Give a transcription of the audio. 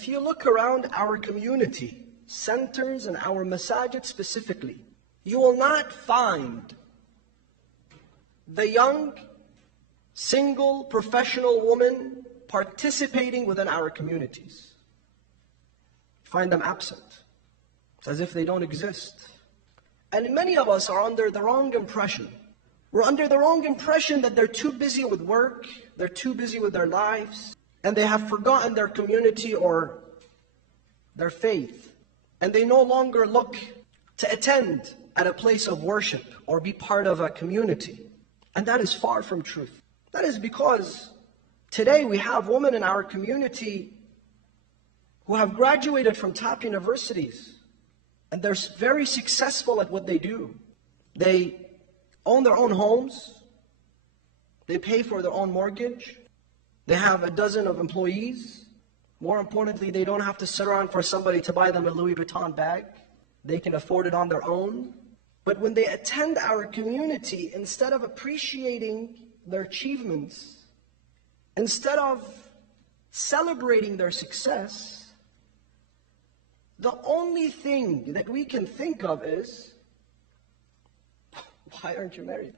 If you look around our community, centers and our masajid specifically, you will not find the young, single, professional woman participating within our communities. Find them absent. It's as if they don't exist. And many of us are under the wrong impression. We're under the wrong impression that they're too busy with work, they're too busy with their lives, and they have forgotten their community or their faith. And they no longer look to attend at a place of worship or be part of a community. And that is far from truth. That is because today we have women in our community who have graduated from top universities. And they're very successful at what they do. They own their own homes. They pay for their own mortgage. They have a dozen of employees. More importantly, they don't have to sit around for somebody to buy them a Louis Vuitton bag. They can afford it on their own. But when they attend our community, instead of appreciating their achievements, instead of celebrating their success, the only thing that we can think of is, why aren't you married?